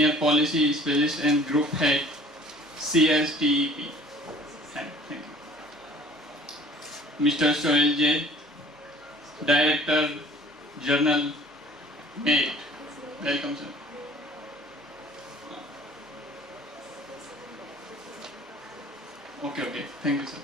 Senior Policy Specialist and Group Head, CSTEP. Thank you. Mr. Sohail J, Director, Journal, MATE. Welcome, sir. Okay. Thank you, sir.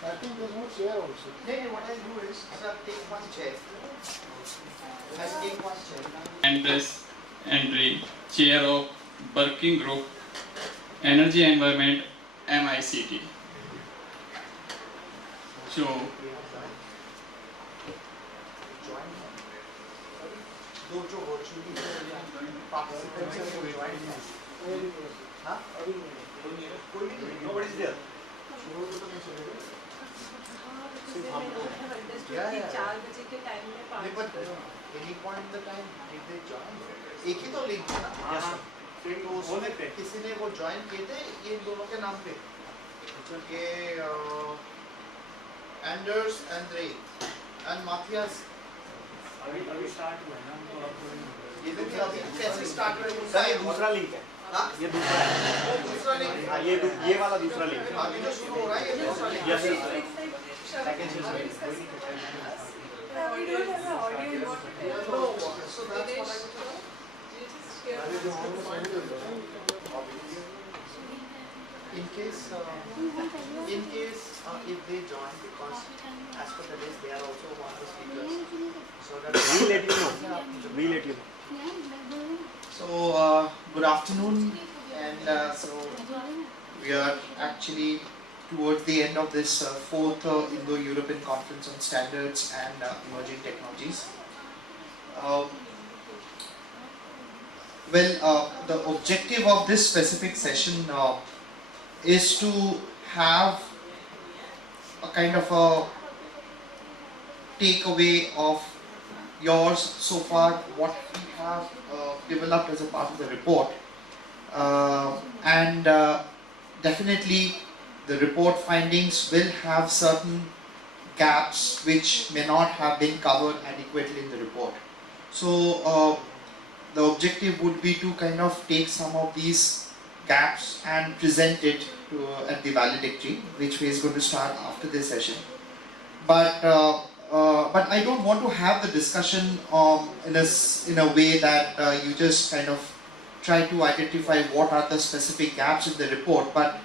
I think there's no chair also. What I'll do is, I'll take one chair. I'll take one chair. Andres Andre, Chair of Working Group, Energy Environment, MICT. So, दो जो virtually participants हैं वो join हैं. हाँ? कोई भी नहीं. Nobody's there. नहीं but any point in the time did they join? एक ही तो link था ना. तो उसमें किसी ने वो join किए थे ये दोनों के नाम पे. ये Anders Andre and Matthias. अभी स्टार्ट हुआ है ना ये भी अभी कैसे स्टार्ट हुआ है? ये दूसरा लिंक है. हाँ? ये दूसरा है. दूसरा लिंक. हाँ ये वाला दूसरा लिंक है. अभी जो शुरू हो रहा है ये दूसरा link. Yes sir. Second We don't have an audio involved. No, so that's what I was in case if they join, because as per the list they are also one of the speakers, so that We'll let you know. So good afternoon, and so we are actually towards the end of this fourth Indo-European Conference on Standards and Emerging Technologies. The objective of this specific session is to have a kind of a takeaway of yours so far, what we have developed as a part of the report, and definitely the report findings will have certain gaps which may not have been covered adequately in the report. So the objective would be to kind of take some of these gaps and present it to, at the valedictory, which is going to start after this session. But I don't want to have the discussion in a way that you just kind of try to identify what are the specific gaps in the report, but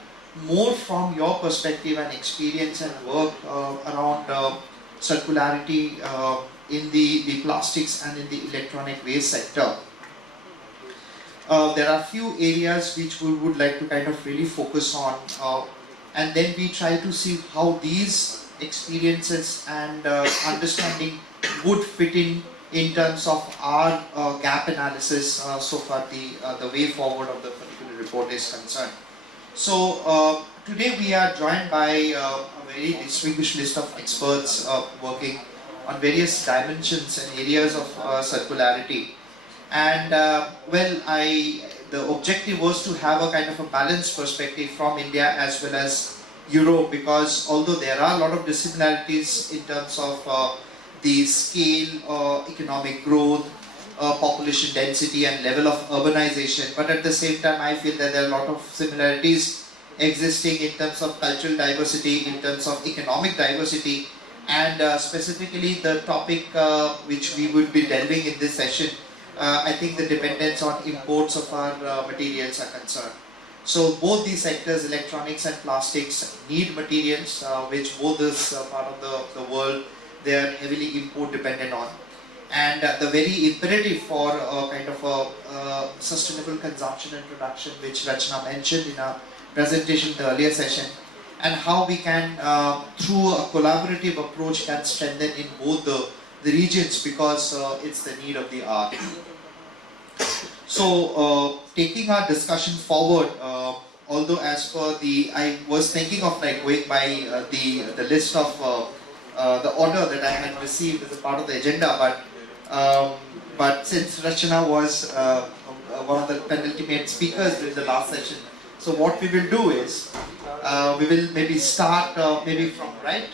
more from your perspective and experience and work around circularity in the plastics and in the electronic waste sector. There are few areas which we would like to kind of really focus on, and then we try to see how these experiences and understanding would fit in terms of our gap analysis so far the way forward of the particular report is concerned. So today we are joined by a very distinguished list of experts working on various dimensions and areas of circularity. And the objective was to have a kind of a balanced perspective from India as well as Europe, because although there are a lot of dissimilarities in terms of the scale, economic growth, population density and level of urbanization, but at the same time I feel that there are a lot of similarities existing in terms of cultural diversity, in terms of economic diversity, and specifically the topic which we would be delving in this session I think the dependence on imports of our materials are concerned. So both these sectors, electronics and plastics, need materials which both this part of the world, they are heavily import dependent on. And the very imperative for kind of a sustainable consumption and production, which Rachna mentioned in our presentation in the earlier session, and how we can, through a collaborative approach, can strengthen in both the regions, because it's the need of the hour. So, taking our discussion forward, although as per I was thinking of like going by the list of the order that I had received as a part of the agenda, but since Rachana was one of the penultimate speakers during the last session, so what we will do is we will maybe start maybe from right,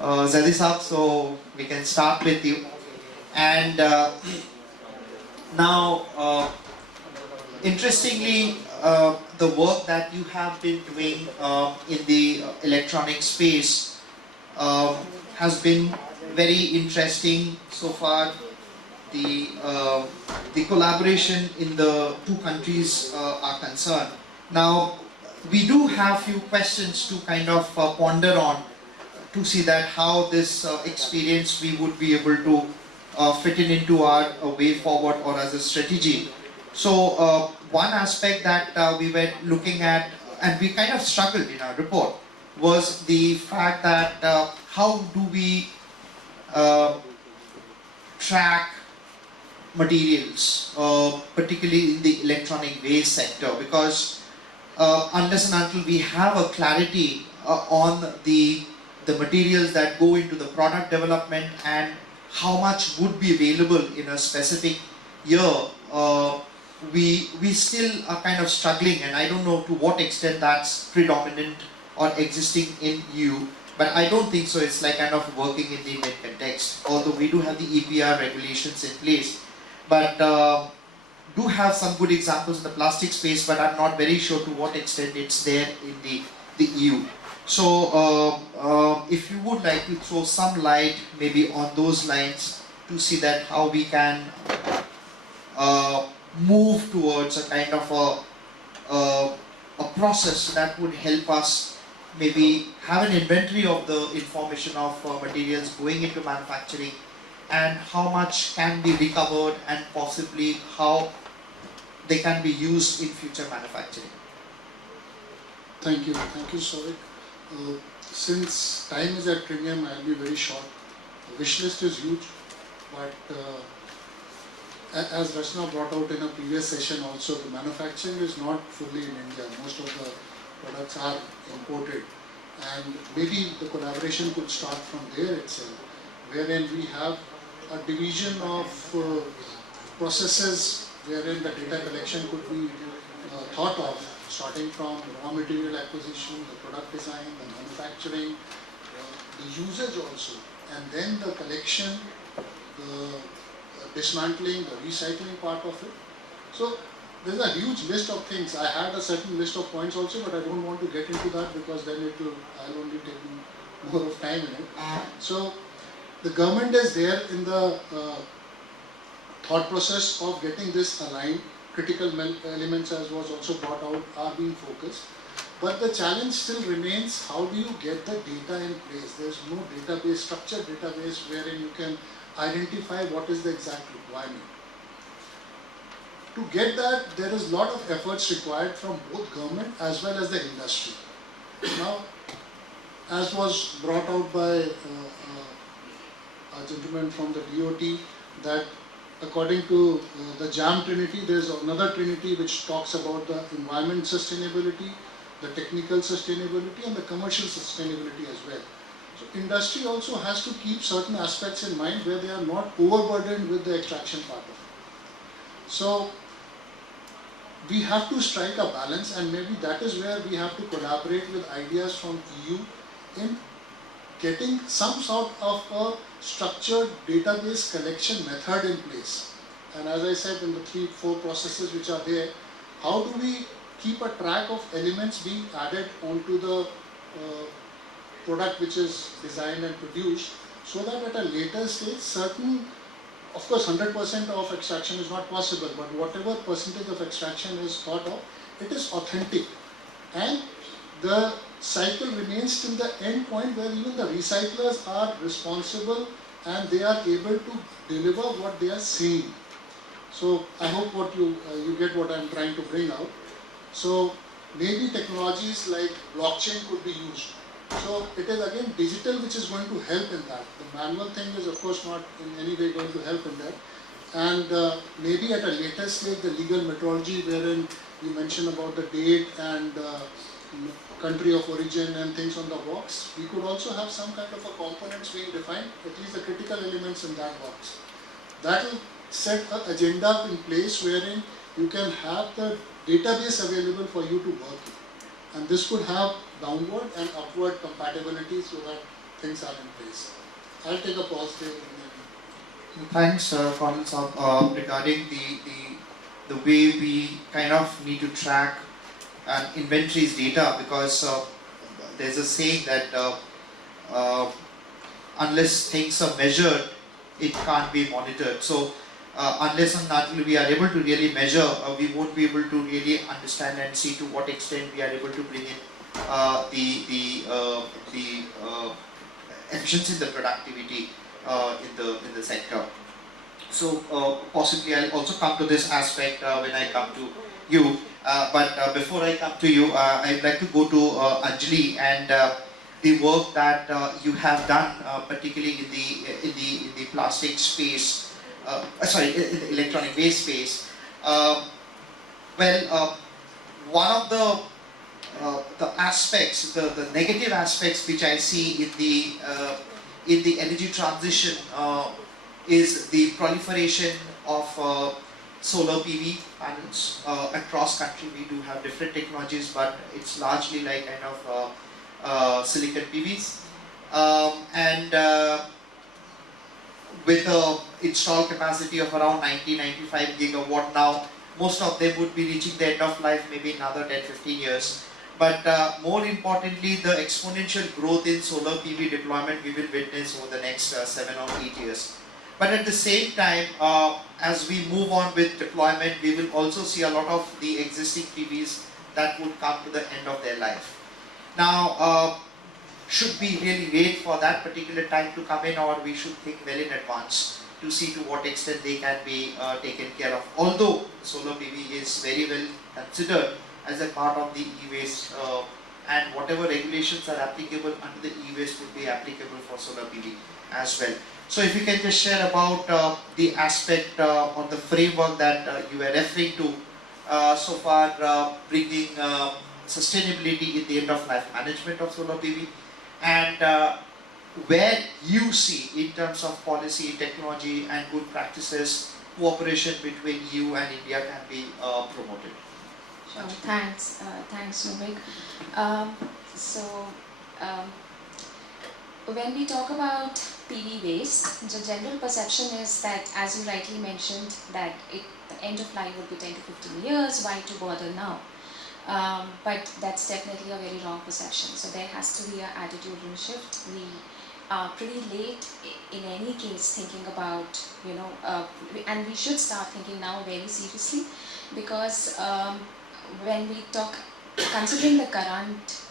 Zadi Saab, so we can start with you. And now, interestingly, the work that you have been doing in the electronic space has been very interesting so far. The collaboration in the two countries are concerned. Now, we do have few questions to kind of ponder on, to see that how this experience we would be able to fit in into our way forward or as a strategy. So one aspect that we were looking at, and we kind of struggled in our report, was the fact that how do we track materials, particularly in the electronic waste sector, because unless and until we have a clarity on the materials that go into the product development and how much would be available in a specific year, we still are kind of struggling, and I don't know to what extent that's predominant or existing in EU, but I don't think so. It's like kind of working in the Indian context, although we do have the EPR regulations in place, but do have some good examples in the plastic space, but I'm not very sure to what extent it's there in the EU. So if you would like to throw some light maybe on those lines, to see that how we can move towards a kind of a process that would help us maybe have an inventory of the information of materials going into manufacturing, and how much can be recovered, and possibly how they can be used in future manufacturing. Thank you, Souvik. Since time is at premium, I'll be very short. The wish list is huge, but as Rachna brought out in a previous session also, the manufacturing is not fully in India. Most of the products are imported, and maybe the collaboration could start from there itself, wherein we have a division of processes wherein the data collection could be thought of, starting from raw material acquisition, the product design, the manufacturing, the usage also, and then the collection, the dismantling, the recycling part of it. So there's a huge list of things. I had a certain list of points also, but I don't want to get into that, because then I'll only take more of time in it. So the government is there in the thought process of getting this aligned. Critical elements, as was also brought out, are being focused. But the challenge still remains, how do you get the data in place? There's no database, structured database, wherein you can identify what is the exact requirement. To get that, there is a lot of efforts required from both government as well as the industry. Now, as was brought out by a gentleman from the DOT, that according to the JAM Trinity, there is another Trinity which talks about the environment sustainability, the technical sustainability, and the commercial sustainability as well. So industry also has to keep certain aspects in mind where they are not overburdened with the extraction part of it. So we have to strike a balance, and maybe that is where we have to collaborate with ideas from EU in getting some sort of a structured database collection method in place. And as I said, in the 3-4 processes which are there, how do we keep a track of elements being added onto the product which is designed and produced, so that at a later stage certain of course 100% of extraction is not possible, but whatever percentage of extraction is thought of, it is authentic, and the cycle remains till the end point where even the recyclers are responsible and they are able to deliver what they are saying. So I hope what you get what I am trying to bring out. So maybe technologies like blockchain could be used. So it is again digital which is going to help in that. The manual thing is of course not in any way going to help in that. And maybe at a later stage the legal methodology wherein you mentioned about the date and country of origin and things on the box, we could also have some kind of a components being defined, at least the critical elements in that box. That will set an agenda in place wherein you can have the database available for you to work in. And this could have downward and upward compatibility so that things are in place. I'll take a pause there. Thanks, Colin Saab, regarding the way we kind of need to track inventories data, because there's a saying that unless things are measured, it can't be monitored. So unless and until we are able to really measure, we won't be able to really understand and see to what extent we are able to bring in the efficiency in the productivity in the sector. So possibly I'll also come to this aspect when I come to you. But before I come to you, I'd like to go to Anjali and the work that you have done, particularly in the plastic space. In the electronic waste space. One of the aspects, the negative aspects which I see in the energy transition is the proliferation of solar PV panels across country. We do have different technologies, but it's largely like kind of silicon PVs, with an installed capacity of around 90-95 gigawatt now, most of them would be reaching the end of life maybe in another 10-15 years. But more importantly, the exponential growth in solar PV deployment we will witness over the next 7 or 8 years. But at the same time, as we move on with deployment, we will also see a lot of the existing PVs that would come to the end of their life. Now, should we really wait for that particular time to come in, or we should think well in advance to see to what extent they can be taken care of? Although solar PV is very well considered as a part of the e-waste, and whatever regulations are applicable under the e-waste would be applicable for solar PV as well. So if you can just share about the aspect on the framework that you were referring to so far, bringing sustainability in the end of life management of solar PV, and where you see in terms of policy, technology and good practices, cooperation between you and India can be promoted. Sure, thanks, Numik. When we talk about PV waste, the general perception is that, as you rightly mentioned, that the end of life would be 10 to 15 years, why to bother now? But that's definitely a very wrong perception. So there has to be an attitudinal shift. We are pretty late in any case thinking about, and we should start thinking now very seriously, because when we talk, considering the current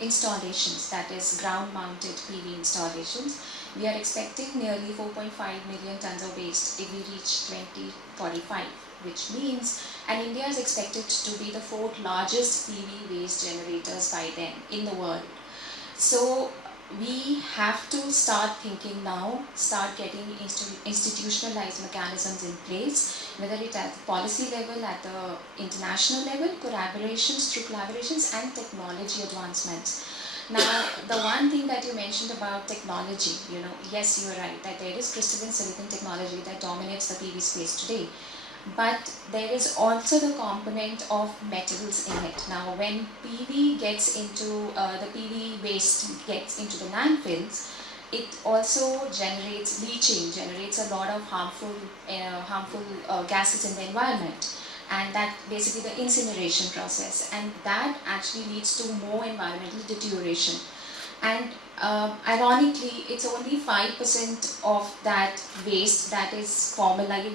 installations, that is ground mounted PV installations, we are expecting nearly 4.5 million tons of waste if we reach 2045, which means, and India is expected to be the 4th largest PV waste generators by then in the world. So we have to start thinking now, start getting institutionalized mechanisms in place, whether it at the policy level, at the international level, through collaborations and technology advancements. Now, the one thing that you mentioned about technology, yes, you're right, that there is crystalline silicon technology that dominates the PV space today. But there is also the component of metals in it. Now, when PV gets into the PV waste gets into the landfills, it also generates leaching, generates a lot of harmful gases in the environment, and that basically the incineration process, and that actually leads to more environmental deterioration. And ironically, it's only 5% of that waste that is formally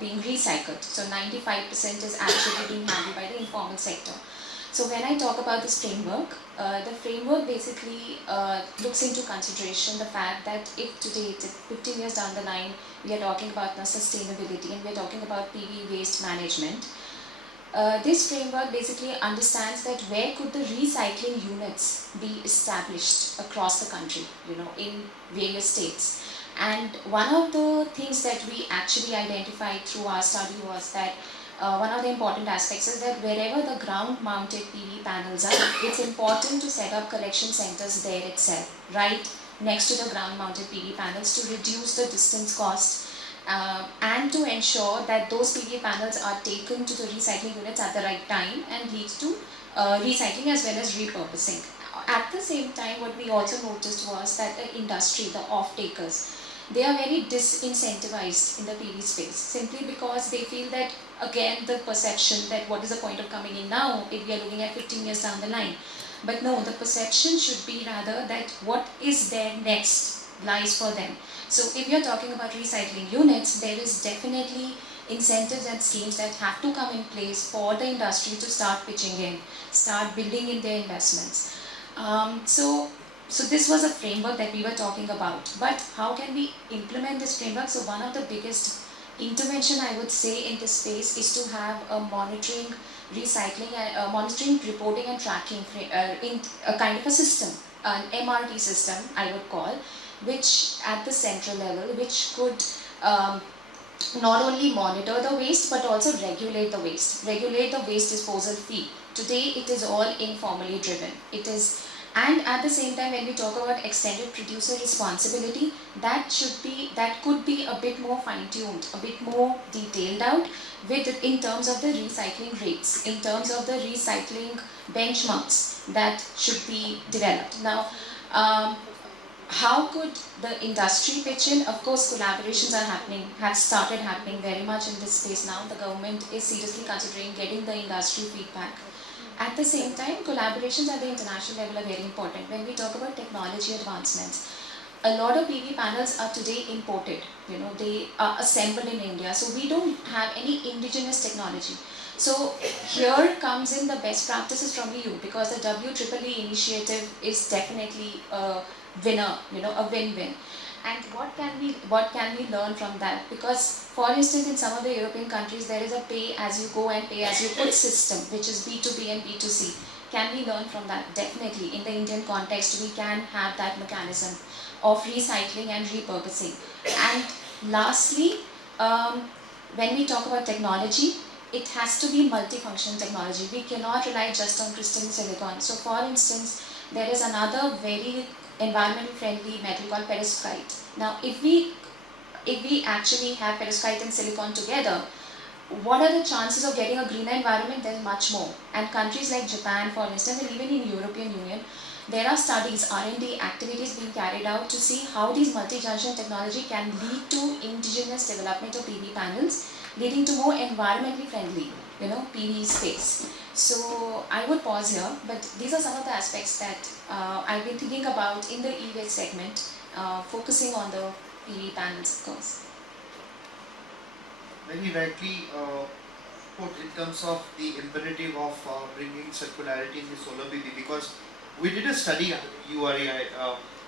being recycled. So 95% is actually being handled by the informal sector. So when I talk about this framework, the framework basically looks into consideration the fact that if today, 15 years down the line, we are talking about now sustainability and we are talking about PV waste management, this framework basically understands that where could the recycling units be established across the country, in various states. And one of the things that we actually identified through our study was that one of the important aspects is that wherever the ground-mounted PV panels are, it's important to set up collection centers there itself, right next to the ground-mounted PV panels, to reduce the distance cost and to ensure that those PV panels are taken to the recycling units at the right time and leads to recycling as well as repurposing. At the same time, what we also noticed was that the industry, the off-takers, they are very disincentivized in the PV space simply because they feel that, again, the perception that what is the point of coming in now if we are looking at 15 years down the line. But no, the perception should be rather that what is there next lies for them. So if you're talking about recycling units, there is definitely incentives and schemes that have to come in place for the industry to start pitching in, start building in their investments. So this was a framework that we were talking about. But how can we implement this framework? So one of the biggest intervention, I would say, in this space is to have a monitoring, recycling, monitoring, reporting and tracking in a kind of a system, an MRT system, I would call, which at the central level, which could not only monitor the waste but also regulate the waste disposal fee. Today it is all informally driven. And at the same time, when we talk about extended producer responsibility, that could be a bit more fine-tuned, a bit more detailed out in terms of the recycling rates, in terms of the recycling benchmarks that should be developed. Now, how could the industry pitch in? Of course, collaborations have started happening very much in this space now. The government is seriously considering getting the industry feedback. At the same time, collaborations at the international level are very important. When we talk about technology advancements, a lot of PV panels are today imported. They are assembled in India, so we don't have any indigenous technology. So here comes in the best practices from EU, because the WEEE initiative is definitely a winner, a win-win. And what can we learn from that? Because, for instance, in some of the European countries, there is a pay-as-you-go and pay-as-you-put system, which is B2B and B2C. Can we learn from that? Definitely. In the Indian context, we can have that mechanism of recycling and repurposing. And lastly, when we talk about technology, it has to be multifunctional technology. We cannot rely just on crystalline silicon. So, for instance, there is another very environmentally friendly metal called perovskite. Now, if we actually have perovskite and silicon together, what are the chances of getting a greener environment? There's much more. And countries like Japan, for instance, and even in European Union, there are studies, R&D activities being carried out to see how these multi-junction technology can lead to indigenous development of PV panels, leading to more environmentally friendly, PV space. So I would pause here, but these are some of the aspects that I've been thinking about in the e-waste segment, focusing on the PV panels, of course. Very rightly put in terms of the imperative of bringing circularity in the solar PV, because we did a study under the URI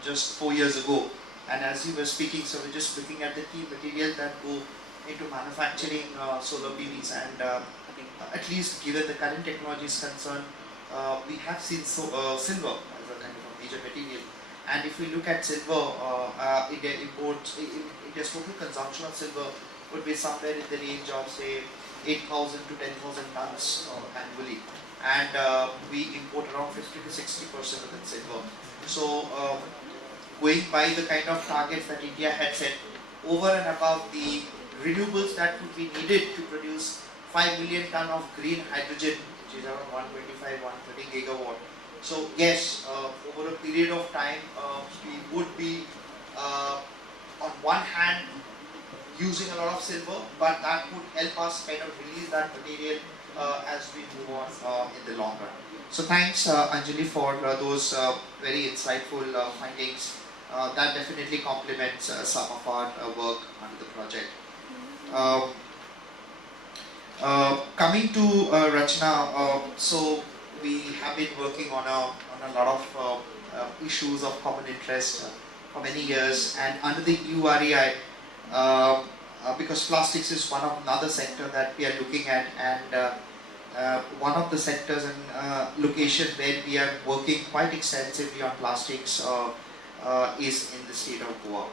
just 4 years ago, and as you were speaking, so we're just looking at the key materials that go into manufacturing solar PVs, and at least given the current technology is concerned, we have seen silver as a kind of a major material. And if we look at silver, India's total consumption of silver would be somewhere in the range of, say, 8,000 to 10,000 tons annually, and we import around 50 to 60% of that silver. So, going by the kind of targets that India had set, over and above the renewables that would be needed to produce 5 million ton of green hydrogen, which is around 125, 130 gigawatt. So yes, over a period of time, we would be on one hand using a lot of silver, but that would help us kind of release that material as we move on in the long run. So thanks Anjali for those very insightful findings. That definitely complements some of our work under the project. Coming to Rachna, so we have been working on a lot of issues of common interest for many years, and under the UREI, because plastics is one of another sector that we are looking at, and one of the sectors and location where we are working quite extensively on plastics is in the state of Goa.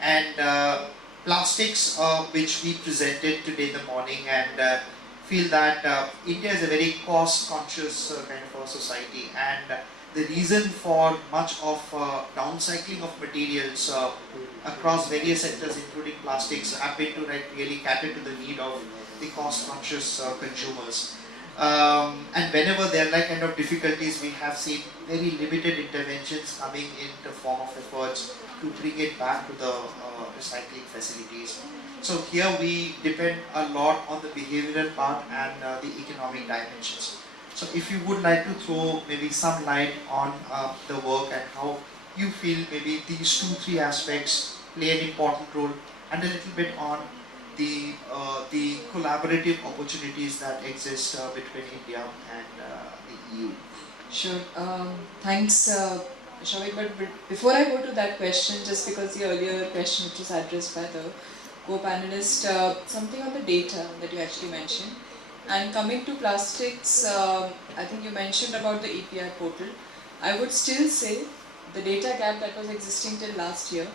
And plastics, which we presented today in the morning, and feel that India is a very cost-conscious kind of a society, and the reason for much of downcycling of materials across various sectors, including plastics, have been to really cater to the need of the cost-conscious consumers. And whenever there are like kind of difficulties, we have seen very limited interventions coming in the form of efforts to bring it back to the recycling facilities. So here we depend a lot on the behavioral part and the economic dimensions. So if you would like to throw maybe some light on the work and how you feel maybe these 2-3 aspects play an important role, and a little bit on the collaborative opportunities that exist between India and the EU. Sure. Thanks, Shavik. But before I go to that question, just because the earlier question which was addressed by the co-panelist, something on the data that you actually mentioned. And coming to plastics, I think you mentioned about the EPR portal. I would still say the data gap that was existing till last year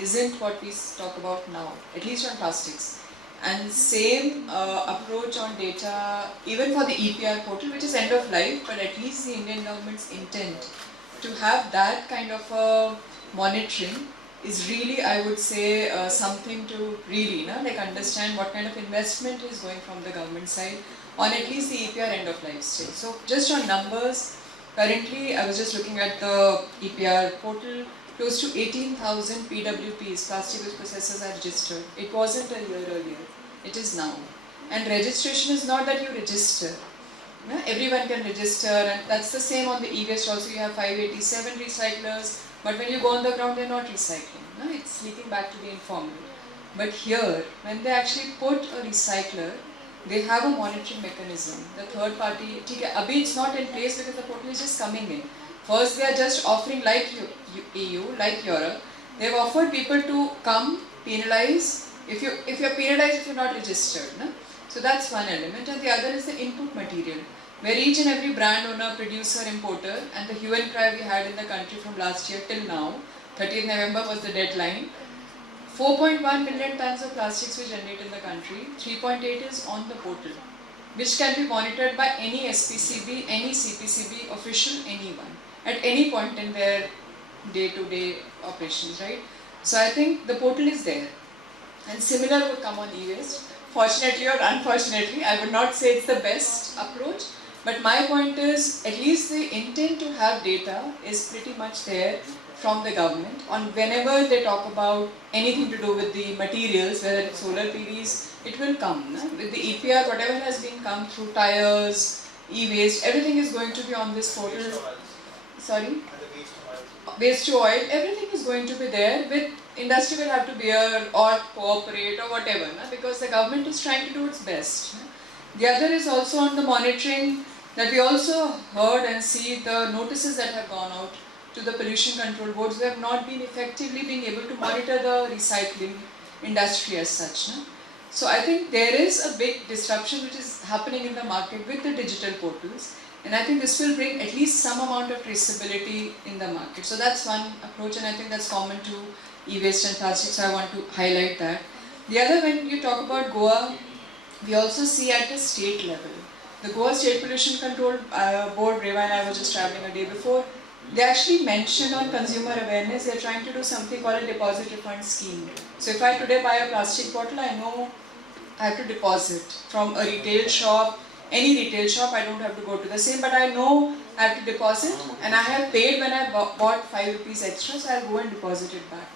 isn't what we talk about now, at least on plastics. And same approach on data, even for the EPR portal, which is end of life, but at least the Indian government's intent to have that kind of monitoring is really, I would say, something to really like understand what kind of investment is going from the government side on at least the EPR end of life still. So just on numbers, currently I was just looking at the EPR portal, close to 18,000 PWPs, plastic waste processors, are registered. It wasn't a year earlier, it is now. And registration is not that you register. Everyone can register, and that's the same on the e-waste also. You have 587 recyclers, but when you go on the ground, they're not recycling. It's leaking back to the informal. But here, when they actually put a recycler, they have a monitoring mechanism. The third party, abhi it's not in place because the portal is just coming in. First, they are just offering, like EU, like Europe, they've offered people to come, penalize, if you're penalized if you're not registered. So that's one element, and the other is the input material, where each and every brand owner, producer, importer, and the hue and cry we had in the country from last year till now, 30th November was the deadline, 4.1 million tons of plastics we generate in the country, 3.8 is on the portal, which can be monitored by any SPCB, any CPCB official, anyone, at any point in their day-to-day operations, right? So I think the portal is there. And similar would come on e-waste. Fortunately or unfortunately, I would not say it's the best approach, but my point is at least the intent to have data is pretty much there from the government on whenever they talk about anything to do with the materials, whether it's solar PVs, it will come. With the EPR, whatever has been come through tires, e-waste, everything is going to be on this portal. Sorry? Waste to oil, everything is going to be there. With industry will have to bear or cooperate or whatever, because the government is trying to do its best. The other is also on the monitoring, that we also heard and see the notices that have gone out to the pollution control boards who have not been effectively being able to monitor the recycling industry as such. So I think there is a big disruption which is happening in the market with the digital portals, and I think this will bring at least some amount of traceability in the market. So that's one approach, and I think that's common to e-waste and plastics, so I want to highlight that. The other, when you talk about Goa, we also see at the state level. The Goa State Pollution Control Board, Reva and I was just traveling a day before, they actually mentioned on consumer awareness, they're trying to do something called a deposit refund scheme. So if I today buy a plastic bottle, I know I have to deposit from a retail shop, any retail shop, I don't have to go to the same, but I know I have to deposit, and I have paid when I bought 5 rupees extra, so I'll go and deposit it back.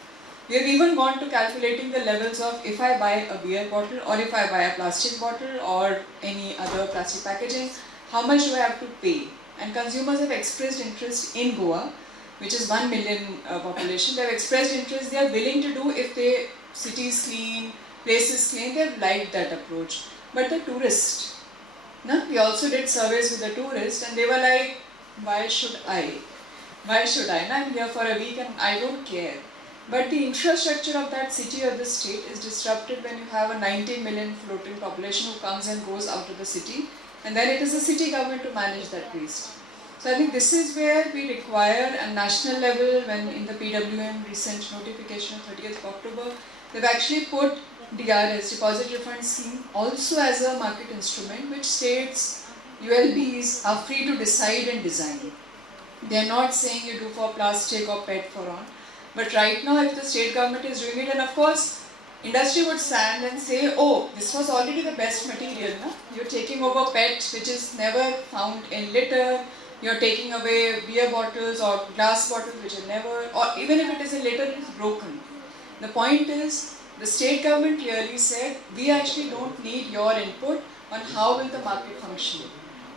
We have even gone to calculating the levels of if I buy a beer bottle or if I buy a plastic bottle or any other plastic packaging, how much do I have to pay? And consumers have expressed interest in Goa, which is 1 million population. They have expressed interest. They are willing to do if the city is clean, place is clean. They have liked that approach. But the tourist, no? We also did surveys with the tourists, and they were like, why should I? Why should I? And I'm here for a week and I don't care. But the infrastructure of that city or the state is disrupted when you have a 19 million floating population who comes and goes out of the city, and then it is the city government to manage that waste. So I think this is where we require a national level, when in the PWM recent notification of 30th of October, they've actually put DRS, Deposit Refund Scheme, also as a market instrument which states ULBs are free to decide and design. They are not saying you do for plastic or PET for on. But right now, if the state government is doing it, and of course, industry would stand and say, oh, this was already the best material. No? You're taking over PET, which is never found in litter. You're taking away beer bottles or glass bottles, which are never, or even if it is in litter, it is broken. The point is, the state government clearly said, we actually don't need your input on how will the market function.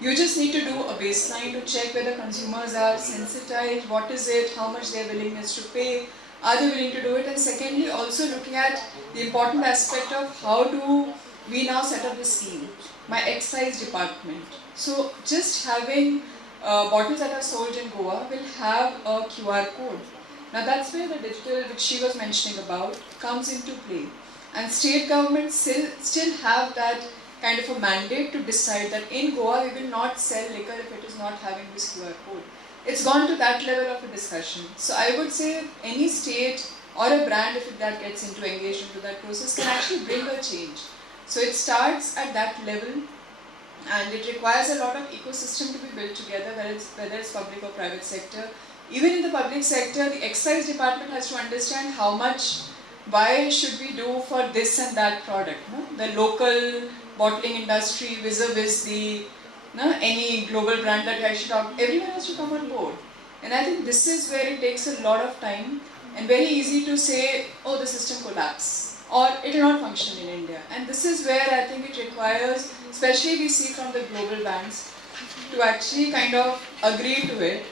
You just need to do a baseline to check whether consumers are sensitized, what is it, how much their willingness to pay, are they willing to do it, and secondly also looking at the important aspect of how do we now set up the scheme, my excise department. So just having bottles that are sold in Goa will have a QR code. Now that's where the digital, which she was mentioning about, comes into play. And state governments still have that kind of a mandate to decide that in Goa we will not sell liquor if it is not having this QR code. It's gone to that level of a discussion. So I would say any state or a brand, if that gets engaged into that process, can actually bring a change. So it starts at that level, and it requires a lot of ecosystem to be built together, whether it's public or private sector. Even in the public sector, the excise department has to understand how much, why should we do for this and that product. No? The local bottling industry vis-a-vis the any global brand that I should talk, everyone has to come on board. And I think this is where it takes a lot of time and very easy to say, oh, the system collapsed or it will not function in India. And this is where I think it requires, especially we see from the global banks, to actually kind of agree to it.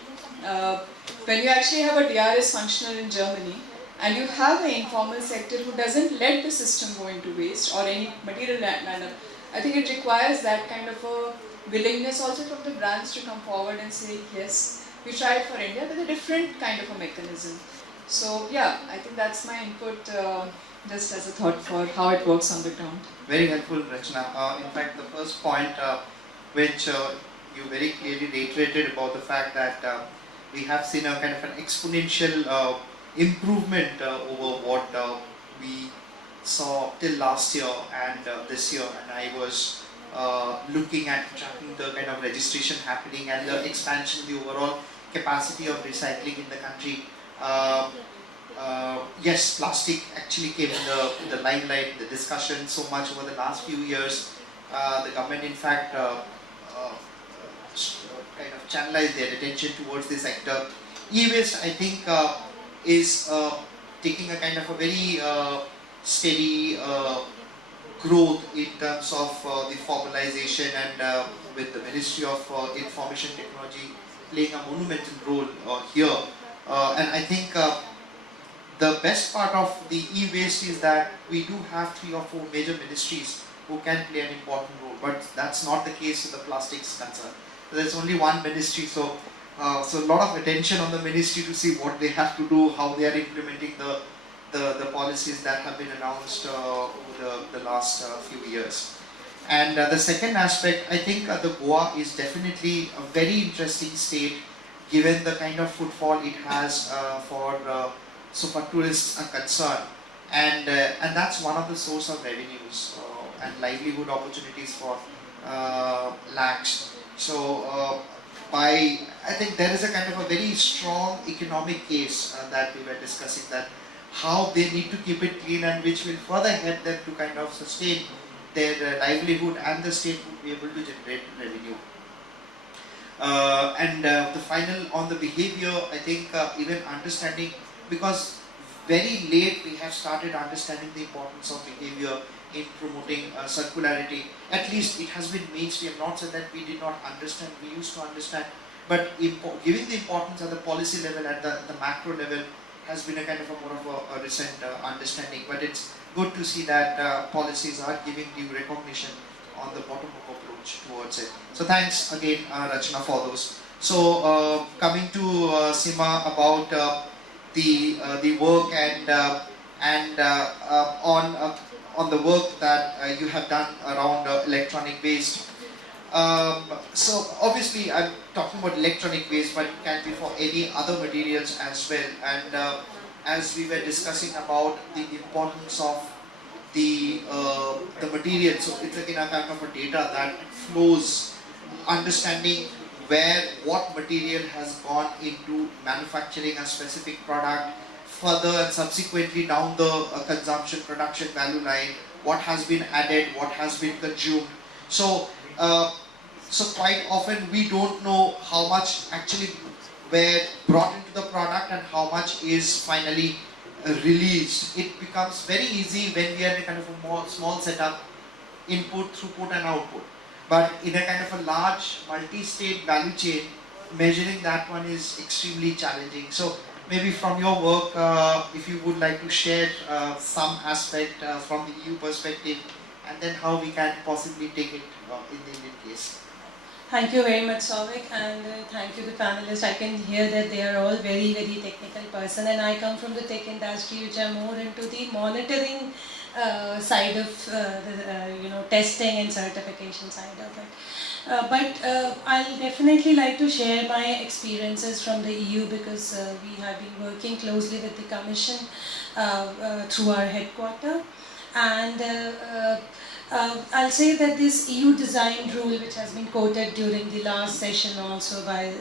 When you actually have a DRS functional in Germany, and you have an informal sector who doesn't let the system go into waste or any material land up, I think it requires that kind of a willingness also from the brands to come forward and say, yes, we tried for India with a different kind of a mechanism. So yeah, I think that's my input just as a thought for how it works on the ground. Very helpful, Rachna. In fact, the first point which you very clearly reiterated about the fact that we have seen a kind of an exponential improvement over what we saw till last year and this year, and I was looking at tracking the kind of registration happening and the expansion of the overall capacity of recycling in the country. Yes, plastic actually came in the limelight, the discussion so much over the last few years. The government in fact kind of channelized their attention towards this sector. E-waste, I think, is taking a kind of a very steady growth in terms of the formalization, and with the Ministry of Information Technology playing a monumental role here. And I think the best part of the e-waste is that we do have 3 or 4 major ministries who can play an important role, but that's not the case with the plastics concern. There's only one ministry, so a lot of attention on the ministry to see what they have to do, how they are implementing the policies that have been announced over the last few years. And the second aspect, I think the Goa is definitely a very interesting state given the kind of footfall it has so far tourists are concerned, and that's one of the source of revenues and livelihood opportunities for lakhs. So I think there is a kind of a very strong economic case that we were discussing, that how they need to keep it clean, and which will further help them to kind of sustain their livelihood, and the state would be able to generate revenue. And the final on the behavior, I think even understanding, because very late we have started understanding the importance of behavior in promoting circularity. At least it has been mainstream. Not said that we did not understand, we used to understand, but giving the importance at the policy level, at the macro level, has been a kind of a more of a recent understanding. But it's good to see that policies are giving due recognition on the bottom-up approach towards it. So thanks again, Rachna, for those. So coming to Sima about the work and on the work that you have done around electronic waste. So obviously I'm talking about electronic waste, but it can be for any other materials as well. And as we were discussing about the importance of the material, so it's again a kind of a data that flows, understanding what material has gone into manufacturing a specific product, further and subsequently down the consumption production value line, what has been added, what has been consumed. So so quite often we don't know how much actually were brought into the product and how much is finally released. It becomes very easy when we are in a kind of a more small setup, input, throughput and output. But in a kind of a large multi-state value chain, measuring that one is extremely challenging. So maybe from your work, if you would like to share some aspect from the EU perspective, and then how we can possibly take it in the Indian case. Thank you very much, Souvik, and thank you to the panelists. I can hear that they are all very, very technical person, and I come from the tech industry, which are more into the monitoring side of testing and certification side of it. But I'll definitely like to share my experiences from the EU, because we have been working closely with the Commission through our headquarter, and I'll say that this EU design rule, which has been quoted during the last session also by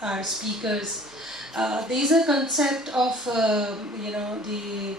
our speakers, there is a concept of the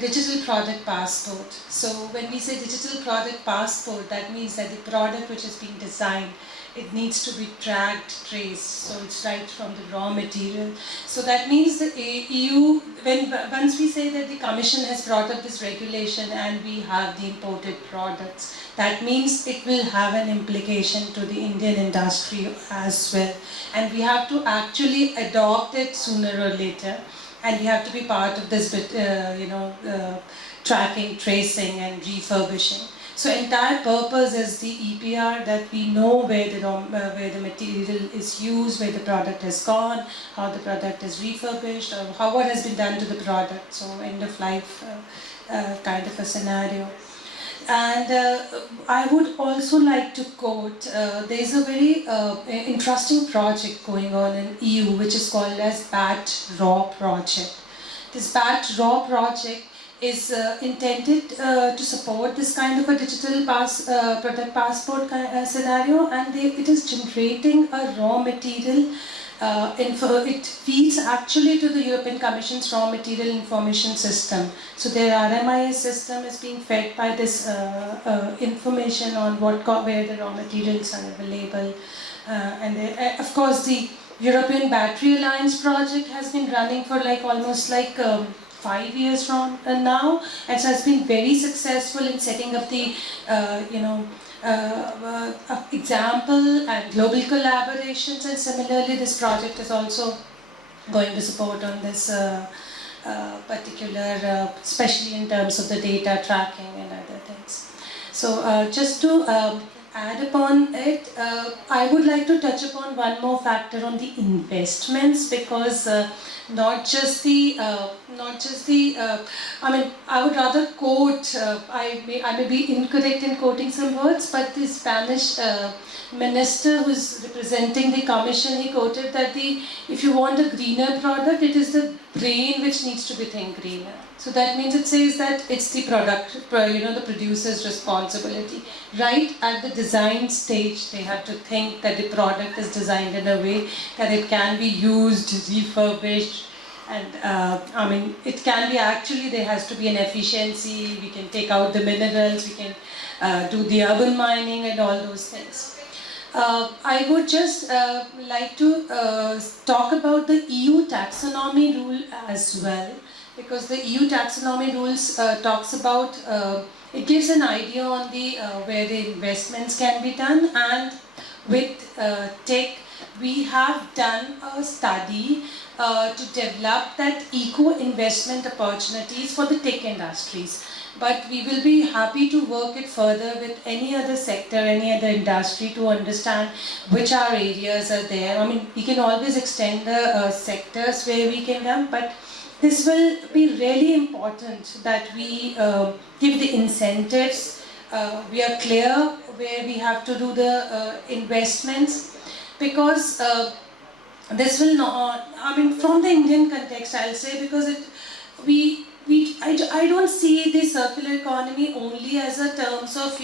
digital product passport. So when we say digital product passport, that means that the product which is being designed, it needs to be tracked, traced, so it's right from the raw material. So that means the EU, once we say that the Commission has brought up this regulation and we have the imported products, that means it will have an implication to the Indian industry as well. And we have to actually adopt it sooner or later. And we have to be part of this tracking, tracing and refurbishing. So entire purpose is the EPR, that we know where the material is used, where the product has gone, how the product is refurbished, or what has been done to the product. So end of life kind of a scenario. And I would also like to quote, there is a very interesting project going on in EU, which is called as BAT RAW project. This BAT RAW project is intended to support this kind of a digital product passport scenario, and it is generating a raw material it feeds actually to the European Commission's raw material information system. So their RMIS system is being fed by this information on where the raw materials are available. Of course, the European Battery Alliance project has been running for almost 5 years from now, and so has been very successful in setting up the example and global collaborations, and similarly this project is also going to support on this particular, especially in terms of the data tracking and other things. So just to add upon it, I would like to touch upon one more factor on the investments, because not just the I mean, I would rather quote, I may be incorrect in quoting some words, but the Spanish minister who is representing the Commission, he quoted that if you want a greener product, it is the brain which needs to be think greener. So that means it says that it's the the producer's responsibility. Right at the design stage, they have to think that the product is designed in a way that it can be used, refurbished, and I mean, it can be actually, there has to be an efficiency, we can take out the minerals, we can do the urban mining and all those things. I would just like to talk about the EU taxonomy rule as well, because the EU taxonomy rules talks about it gives an idea on the where the investments can be done, and with tech we have done a study to develop that eco investment opportunities for the tech industries. But we will be happy to work it further with any other sector, any other industry to understand which our areas are there. I mean, we can always extend the sectors where we can come, but this will be really important that we give the incentives. We are clear where we have to do the investments, because this will not, I mean, from the Indian context, I'll say, because I don't see the circular economy only as a terms of,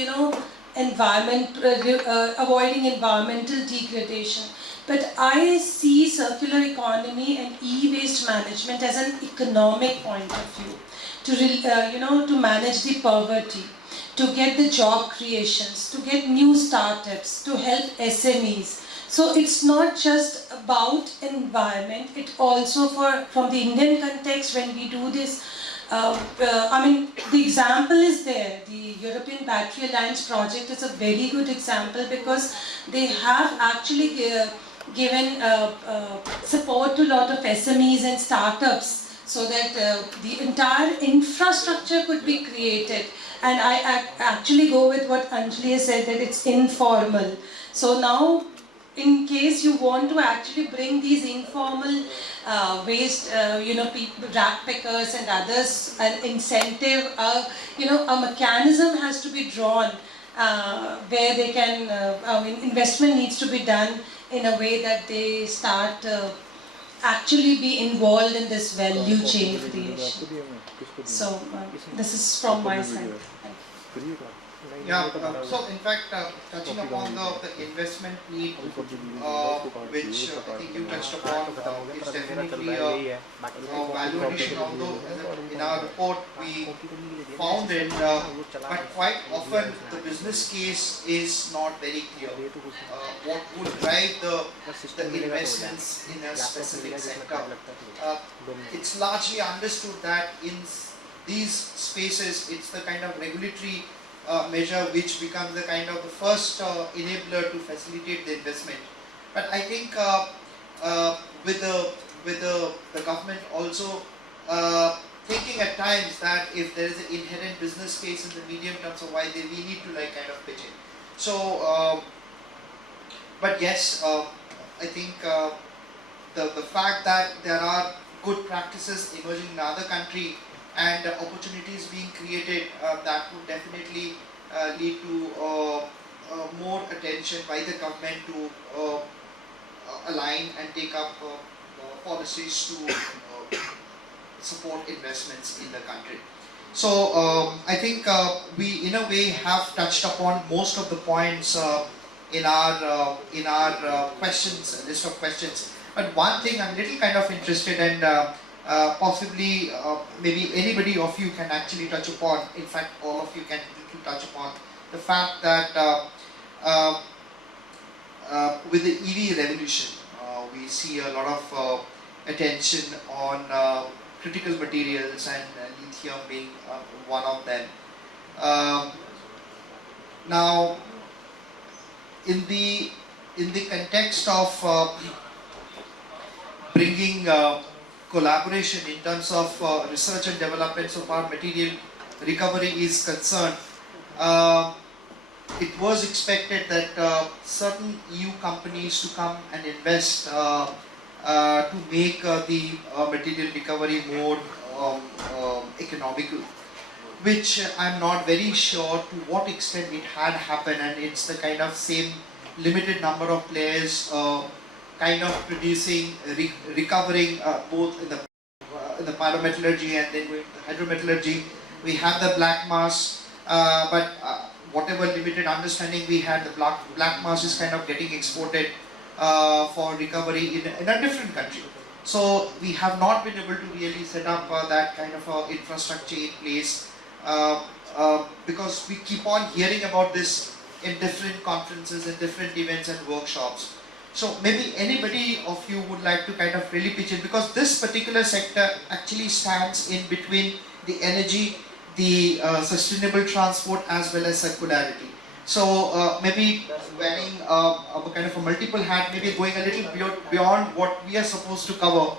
avoiding environmental degradation. But I see circular economy and e-waste management as an economic point of view, to manage the poverty, to get the job creations, to get new startups, to help SMEs. So it's not just about environment, it also from the Indian context when we do this, the example is there. The European Battery Alliance project is a very good example, because they have actually given support to a lot of SMEs and startups, so that the entire infrastructure could be created. And I actually go with what Anjali has said, that it's informal. So now, in case you want to actually bring these informal waste, rack pickers and others, an incentive, a mechanism has to be drawn where they can, investment needs to be done in a way that they start actually be involved in this value chain creation. So this is from my side. Thank you. Yeah, so in fact, touching upon the investment need, which I think you touched upon, is definitely a value addition. Although in our report we found it, but quite often the business case is not very clear. What would drive the investments in a specific sector? It's largely understood that in these spaces, it's the kind of regulatory measure which becomes the kind of the first enabler to facilitate the investment. But I think with the government also thinking at times that if there is an inherent business case in the medium term, so why we need to kind of pitch it. So, but yes, I think the fact that there are good practices emerging in other country and opportunities being created, that would definitely lead to more attention by the government to align and take up policies to support investments in the country. So I think we in a way have touched upon most of the points in our questions, list of questions. But one thing I'm little kind of interested in, possibly maybe anybody of you can actually touch upon, in fact all of you can touch upon the fact that with the EV revolution, we see a lot of attention on critical materials, and lithium being one of them. Now, in the context of bringing collaboration in terms of research and development so far material recovery is concerned, it was expected that certain EU companies to come and invest to make the material recovery more economical, which I'm not very sure to what extent it had happened, and it's the kind of same limited number of players kind of producing, recovering both in the pyrometallurgy and then going to hydrometallurgy. We have the black mass, but whatever limited understanding we had, the black mass is kind of getting exported for recovery in a different country. So we have not been able to really set up that kind of infrastructure in place because we keep on hearing about this in different conferences, in different events and workshops. So maybe anybody of you would like to kind of really pitch in, because this particular sector actually stands in between the energy, the sustainable transport as well as circularity. So maybe wearing a kind of a multiple hat, maybe going a little beyond what we are supposed to cover.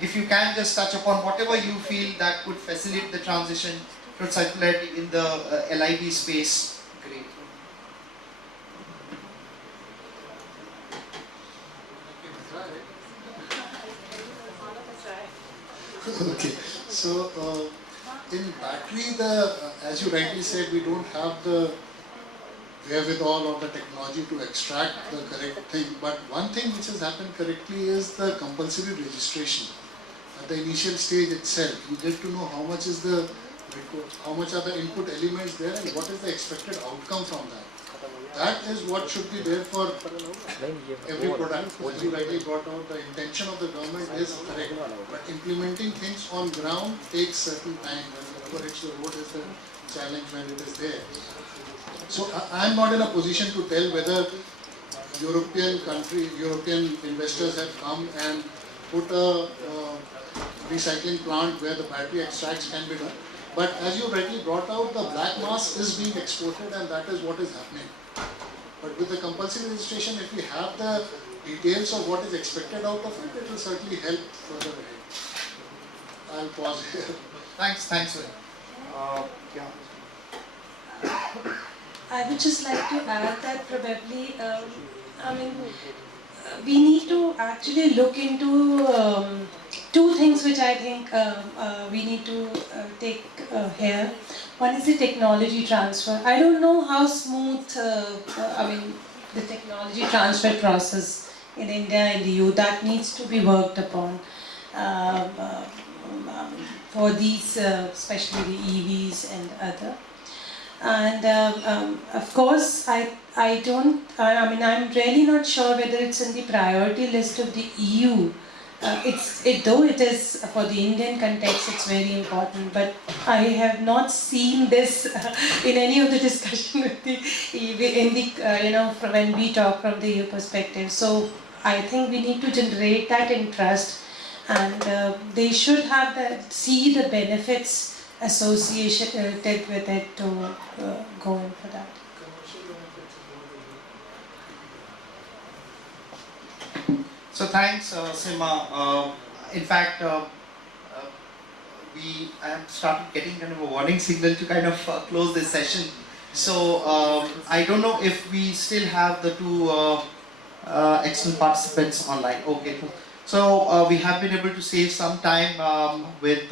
If you can just touch upon whatever you feel that could facilitate the transition to circularity in the LIB space, great. Okay, so in battery, as you rightly said, we don't have the wherewithal or the technology to extract the correct thing. But one thing which has happened correctly is the compulsory registration. At the initial stage itself, you get to know how much are the input elements there and what is the expected outcome from that. That is what should be there for every product. As you rightly brought out, the intention of the government is correct, but implementing things on ground takes certain time. When the rubber hits the road is the challenge when it is there. So I am not in a position to tell whether European investors have come and put a recycling plant where the battery extracts can be done. But as you rightly brought out, the black mass is being exported and that is what is happening. But with the compulsory registration, if we have the details of what is expected out of it, it will certainly help further ahead. I'll pause here. Thanks, Vin. Yeah. I would just like to add that probably, we need to actually look into two things which I think we need to take here. One is the technology transfer. I don't know how smooth, the technology transfer process in India and the EU, that needs to be worked upon for these, especially the EVs and other. And of course, I'm really not sure whether it's in the priority list of the EU. Though it is for the Indian context, it's very important. But I have not seen this in any of the discussion with the EV when we talk from the EU perspective. So I think we need to generate that interest, and they should see the benefits associated with it to go in for that. So thanks, Seema. In fact, we have started getting kind of a warning signal to kind of close this session. So I don't know if we still have the two external participants online. Okay, cool. So we have been able to save some time with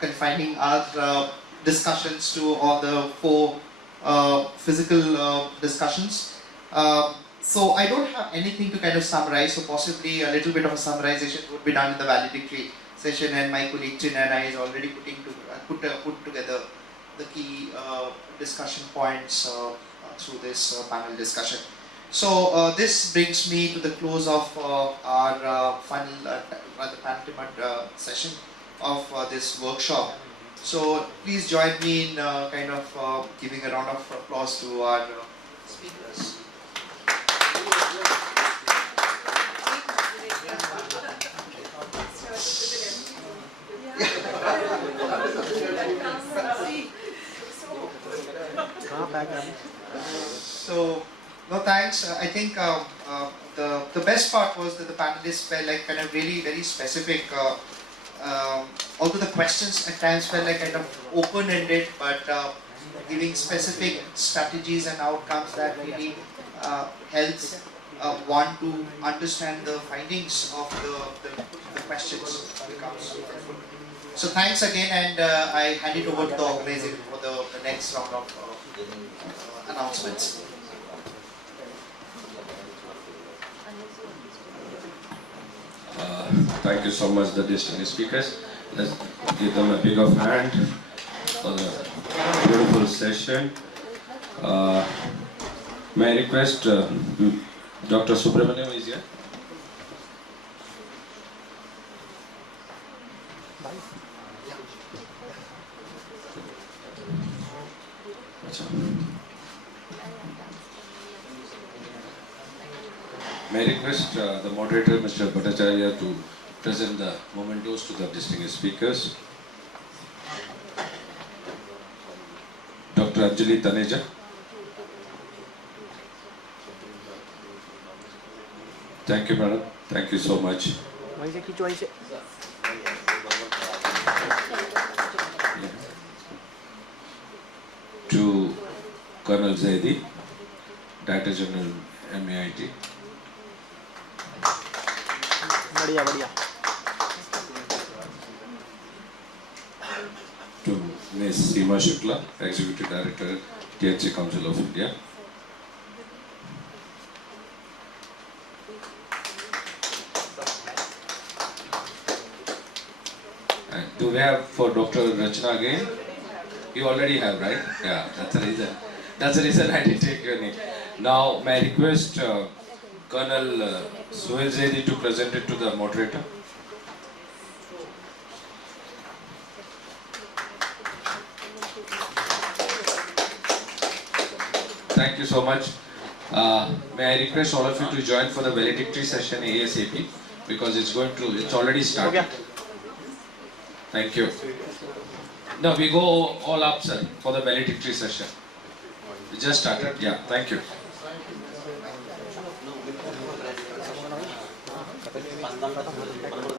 confining our discussions to all the four physical discussions. So I don't have anything to kind of summarize, so possibly a little bit of a summarization would be done in the valedictory session, and my colleague Chin and I is already put together the key discussion points through this panel discussion. So this brings me to the close of our final penultimate session of this workshop. So please join me in kind of giving a round of applause to our speakers. So, no thanks. I think the best part was that the panelists were like kind of really very specific. Although the questions at times felt like kind of open-ended, but giving specific strategies and outcomes that really helps one to understand the findings of the questions becomes helpful. So thanks again, and I hand it over to the organizer for the next round of announcements. Thank you so much, the distinguished speakers. Let's give them a big of hand for the beautiful session. May I request Dr. Subramaniam is here? May I request the moderator, Mr. Bhattacharya, to present the mementos to the distinguished speakers. Dr. Anjali Taneja. Thank you, madam. Thank you so much. वहीं से खींचो वहीं से To Colonel Zaidi, Director General MAIT. बढ़िया बढ़िया To Ms. Seema Shukla, Executive Director, THC Council of India. And do we have for Dr. Rachna again? You already have, right? Yeah, that's the reason. That's the reason I didn't take your name. Now, may I request Colonel Suhail Zaidi to present it to the moderator? Thank you so much. May I request all of you to join for the valedictory session ASAP because it's already started. Thank you. No, we go all up, sir, for the valedictory session. We just started. Yeah, thank you.